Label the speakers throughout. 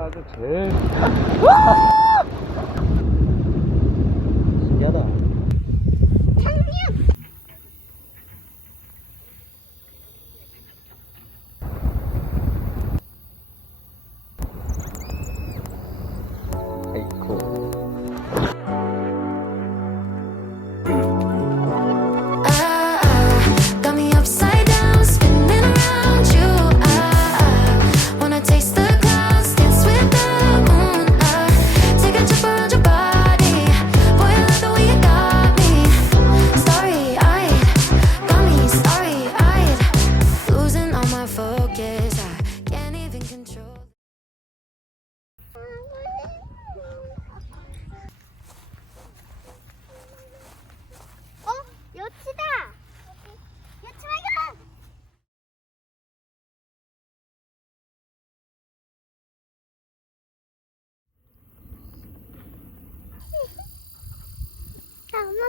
Speaker 1: 아주 제일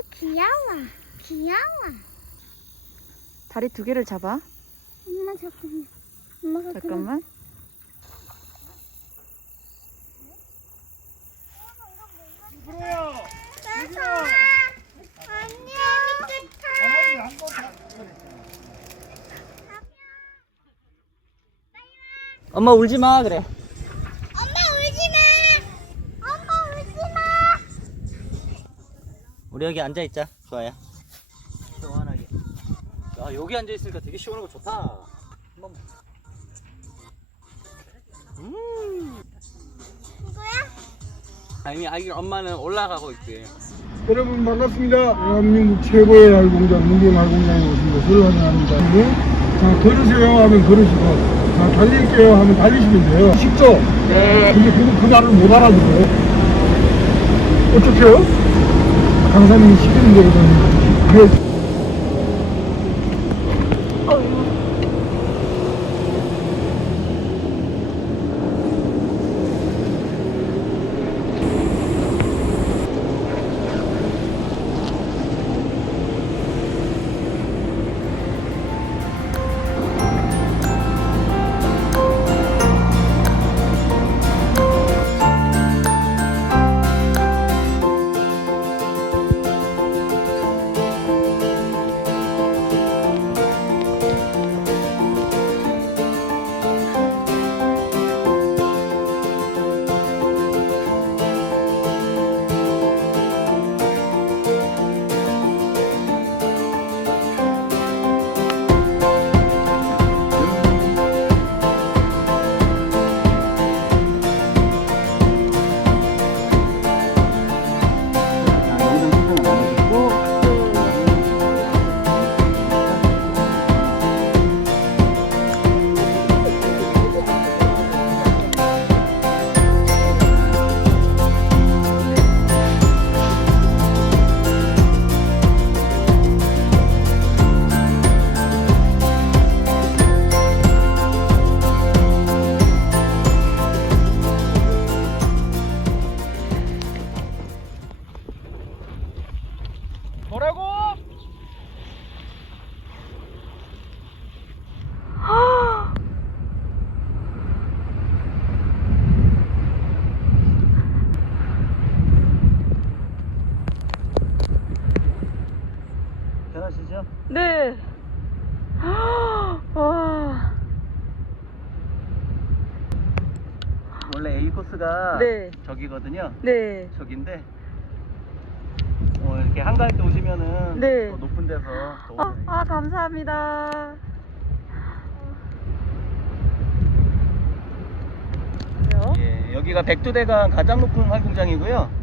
Speaker 2: 귀여워. 귀여워.
Speaker 3: 다리 두 개를 잡아.
Speaker 2: 엄마 잠깐만. 엄마가
Speaker 3: 잠깐만.
Speaker 2: 안녕.
Speaker 4: 엄마 울지 마 그래. 우리 여기 앉아 있자. 좋아요. 시원하게. 야 여기 앉아 있으니까 되게 시원하고 좋다. 한번. 음.
Speaker 2: 누구야?
Speaker 4: 아니 아기 엄마는 올라가고 있대.
Speaker 1: 여러분 반갑습니다. 대한민국 최고의 알공장 문경 알공장에 오신 것을 환영합니다. 네? 자 걸으세요 하면 걸으시고 자 달릴게요 하면 달리시면 돼요. 쉽죠? 네. 근데 그, 그 말을 못 알아들어요. 어떡해요? 강사님이 시키는 대로 그
Speaker 4: 코스가
Speaker 3: 네.
Speaker 4: 저기거든요.
Speaker 3: 네.
Speaker 4: 저긴데 어, 이렇게 한가할 때 오시면은
Speaker 3: 네.
Speaker 4: 더 높은 데서 더
Speaker 3: 아, 아 감사합니다. 그래요?
Speaker 4: 예, 여기가 백두대간 가장 높은 활공장이고요.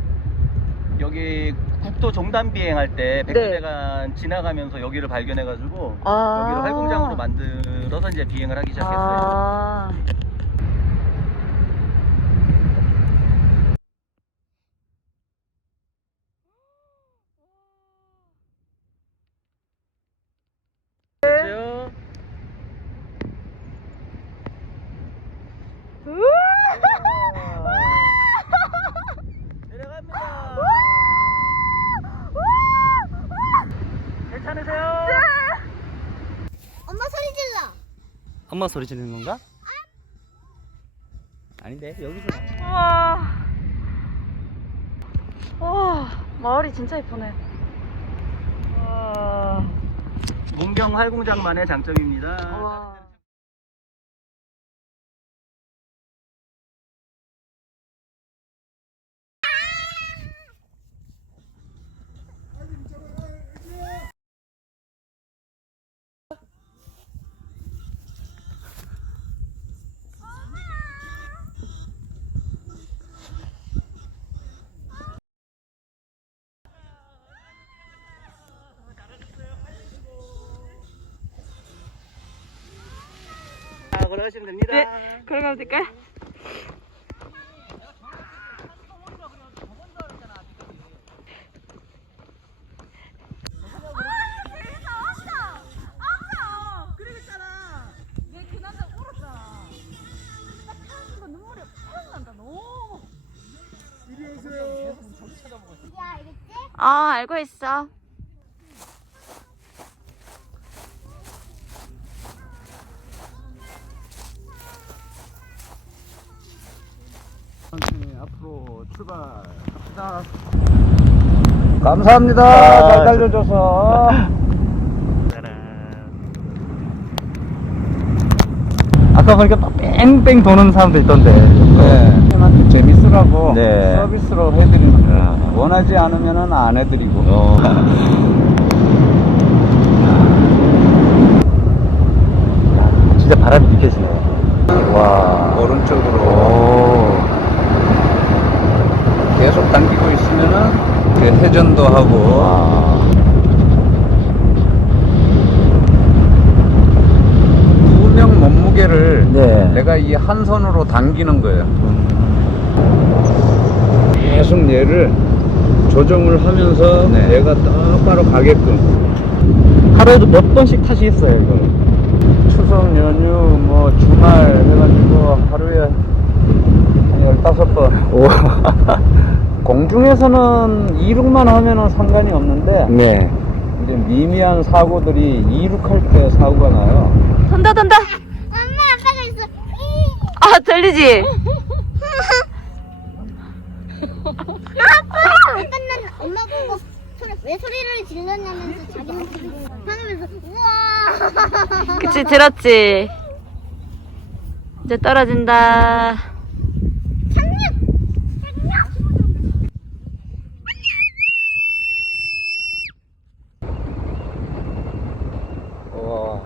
Speaker 4: 여기 국도 종단 비행할 때 백두대간 지나가면서 여기를 발견해가지고
Speaker 3: 네. 아.
Speaker 4: 여기를 활공장으로 만들어서 이제 비행을 하기 시작했어요.
Speaker 3: 아.
Speaker 4: 그렇죠? 내려갑니다. 괜찮으세요?
Speaker 2: 엄마 소리
Speaker 4: 지르는 건가?
Speaker 5: 아닌데 여기서
Speaker 3: 우와. 와, 마을이 진짜 예쁘네. 와.
Speaker 5: 문경 활공장만의 장점입니다.
Speaker 3: 와.
Speaker 5: 자, 걸어가시면 됩니다.
Speaker 3: 네, 걸어가면 될까요? 아, 알고 있어.
Speaker 6: 앞으로 출발합시다. 감사합니다. 잘 달려줘서.
Speaker 5: 아까 보니까 막 뺑뺑 도는 사람도 있던데.
Speaker 6: 네. 재밌으라고
Speaker 5: 네.
Speaker 6: 서비스로 해드리는 거예요.
Speaker 5: 아.
Speaker 6: 원하지 않으면 안 해드리고.
Speaker 5: 어. 진짜 바람이 느껴지네요. 와.
Speaker 6: 오른쪽으로
Speaker 5: 오.
Speaker 6: 계속 당기고 있으면은 그 회전도 하고
Speaker 5: 와.
Speaker 6: 투명 몸무게를
Speaker 5: 네.
Speaker 6: 내가 이 한 손으로 당기는 거예요.
Speaker 5: 음.
Speaker 6: 계속 얘를 조정을 하면서
Speaker 5: 네.
Speaker 6: 얘가 똑바로 가게끔
Speaker 5: 하루에도 몇 번씩 타시겠어요, 이거?
Speaker 6: 추석 연휴 뭐 주말 해가지고 하루에 한 15번
Speaker 5: 오.
Speaker 6: 공중에서는 이륙만 하면은 상관이 없는데
Speaker 5: 네.
Speaker 6: 이제 미미한 사고들이 이륙할 때 사고가 나요
Speaker 3: 돈다, 돈다.
Speaker 2: 엄마 아빠가 있어.
Speaker 3: 아, 들리지?
Speaker 2: 아빠! 아빠는 엄마 보고 소리, 왜 소리를 질렀냐면서 자기는 소리를 하면서 우와.
Speaker 3: 그치, 들었지? 이제 떨어진다.
Speaker 6: 와.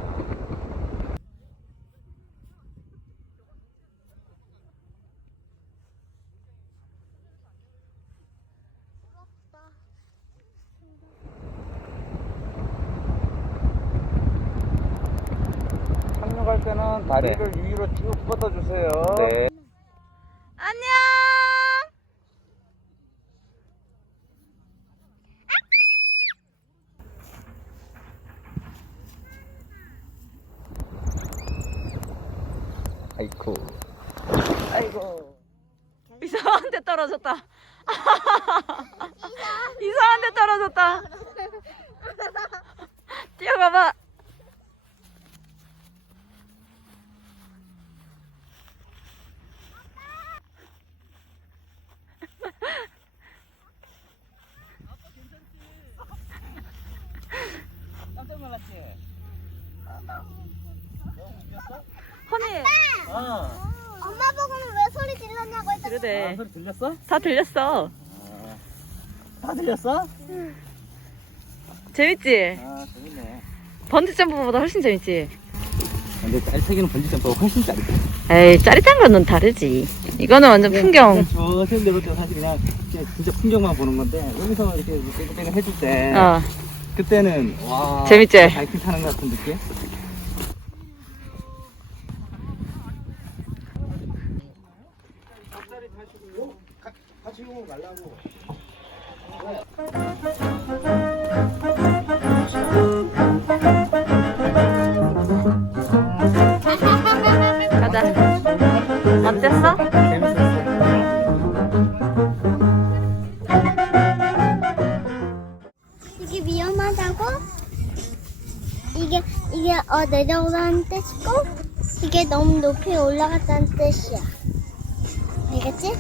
Speaker 6: 착륙할 때는 다리를 위로 쭉 뻗어주세요.
Speaker 5: 네.
Speaker 3: 안녕!
Speaker 5: 아이쿠.
Speaker 3: 이상한 데 떨어졌다. 이상한 데 떨어졌다. 뛰어가봐. 허니,
Speaker 5: 아.
Speaker 2: 엄마 보고는 왜 소리 질렀냐고 했더니
Speaker 3: 그러네.
Speaker 5: 소리 들렸어?
Speaker 3: 다 들렸어.
Speaker 5: 다 들렸어?
Speaker 3: 재밌지?
Speaker 5: 아, 재밌네.
Speaker 3: 번지 점프보다 훨씬 재밌지?
Speaker 5: 근데 짤차기는 번지 점프가 훨씬 짜릿해.
Speaker 3: 에이, 짜릿한 거는 다르지. 이거는 완전 풍경.
Speaker 5: 저 세운데로도 사실 그냥 그냥 진짜 풍경만 보는 건데 여기서 이렇게 땡땡 해줄 때
Speaker 3: 어,
Speaker 5: 그때는 와
Speaker 3: 재밌지?
Speaker 5: 바이킹 타는 것 같은 느낌?
Speaker 3: 가자. 어땠어?
Speaker 2: 이게 위험하다고? 이게 이게 어 내려오라는 뜻이고 이게 너무 높이 올라갔다는 뜻이야. 되겠지?